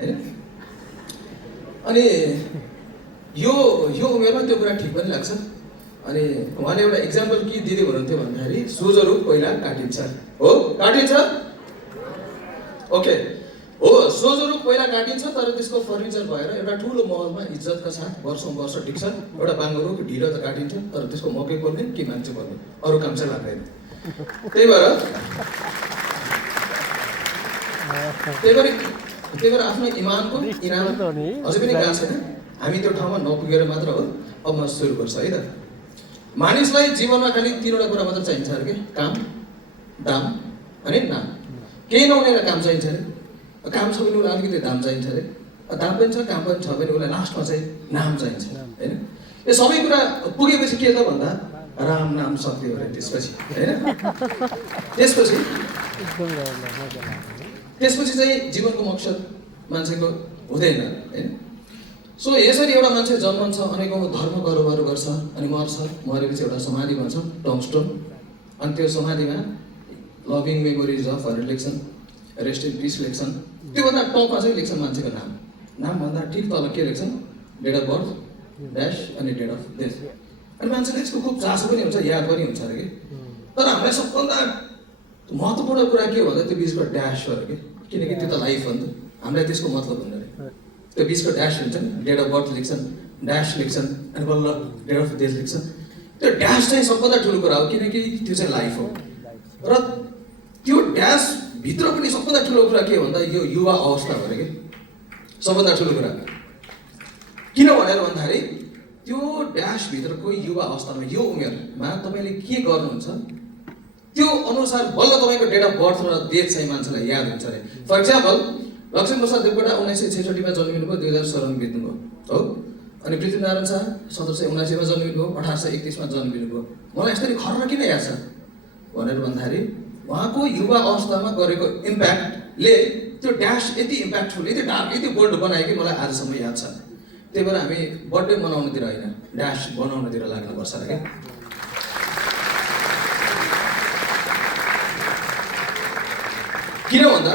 हैन। अनि यो उमेरमा त्यो कुरा ठिक पनि लाग्छ। अनि उहाँले एउटा इक्जाम्पल के दिँदै हुनुहुन्थ्यो भन्दाखेरि सोझरो पहिला काटिन्छ, हो काटिन्छ, ओके हो सोझरो पहिला काटिन्छ, तर त्यसको फर्निचर भएर एउटा ठुलो महलमा इज्जतका साथ वर्षौँ वर्ष टिक्छ। एउटा बाङ्गो ढिलो त काटिन्छ, तर त्यसको मकै पर्ने कि मान्छे पर्ने अरू काम चाहिँ लाग्दैन। त्यही भएर आफ्नो इमानको इनाम अझै पनि गएको छैन। हामी त्यो ठाउँमा नपुगेर मात्र हो अब म सुरु गर्छ है त। मानिसलाई जीवनमा खालि तीनवटा कुरा मात्र चाहिन्छ अरे के, काम, दाम अनि नाम। केही नहुनेलाई काम चाहिन्छ अरे, काम छ भने उसलाई अलिकति दाम चाहिन्छ अरे, दाम पनि छ काम पनि छ भने उसलाई लास्टमा चाहिँ नाम चाहिन्छ होइन। यो सबै कुरा पुगेपछि के त भन्दा राम नाम सक्यो अरे त्यसपछि होइन। त्यसपछि चाहिँ जीवनको मकसद मान्छेको हुँदैन होइन। सो यसरी एउटा मान्छे जन्मन्छ, अनेकौँ धर्म कारोबार गर्छ, अनि मर्छ, मरेपछि एउटा समाधि भन्छ टङस्टोन। अनि त्यो समाधिमा लभिङ मेमोरिज अफ हर लेख्छन्, रेस्ट इन पिस लेख्छन्। त्योभन्दा टपमा चाहिँ लेख्छन् मान्छेको नामभन्दा ठिक तल के लेख्छन्, डेट अफ बर्थ ड्यास अनि डेट अफ डेथ। अनि मान्छेले यसको खुब चासो पनि हुन्छ, याद पनि हुन्छ अरे कि। तर हामीलाई सबभन्दा महत्त्वपूर्ण कुरा के हो भन्दा त्यो बिचको ड्यास हो अरे कि, किनकि त्यो त लाइफ हो नि त, हामीलाई त्यसको मतलब हुँदैन। त्यो बिचको ड्यास हुन्छ नि, डेट अफ बर्थ लेख्छन्, ड्यास लेख्छन्, अनि बल्ल डेट अफ डेथ लेख्छन्। त्यो ड्यास चाहिँ सबभन्दा ठुलो कुरा हो, किनकि त्यो चाहिँ लाइफ हो। र त्यो ड्यास भित्र पनि सबभन्दा ठुलो कुरा के भन्दा यो युवा अवस्था हो अरे कि, सबभन्दा ठुलो कुरा। किन भनेर भन्दाखेरि त्यो ड्यासभित्रको युवा अवस्थामा यो उमेरमा तपाईँले के गर्नुहुन्छ त्यो अनुसार बल्ल तपाईँको डेट अफ बर्थ र डेथ चाहिँ मान्छेलाई याद हुन्छ अरे। फर इक्जाम्पल लक्ष्मीप्रसाद देवकोटा 1966मा जन्मिनुभयो, 2017मा बित्नुभयो हो। अनि पृथ्वीनारायण शाह 1779मा जन्मिनुभयो, 1831मा जन्मिनुभयो। मलाई यसरी खर्न किन याद छ भनेर भन्दाखेरि उहाँको युवा अवस्थामा गरेको इम्प्याक्टले त्यो ड्यास यति इम्प्याक्टफुल, यति डार्क, यति बोल्ड बनायो कि मलाई आजसम्म याद छ। त्यही भएर हामी बर्थडे मनाउनुतिर होइन, ड्यास बनाउनुतिर लाग्नुपर्छ अरे क्या। किन भन्दा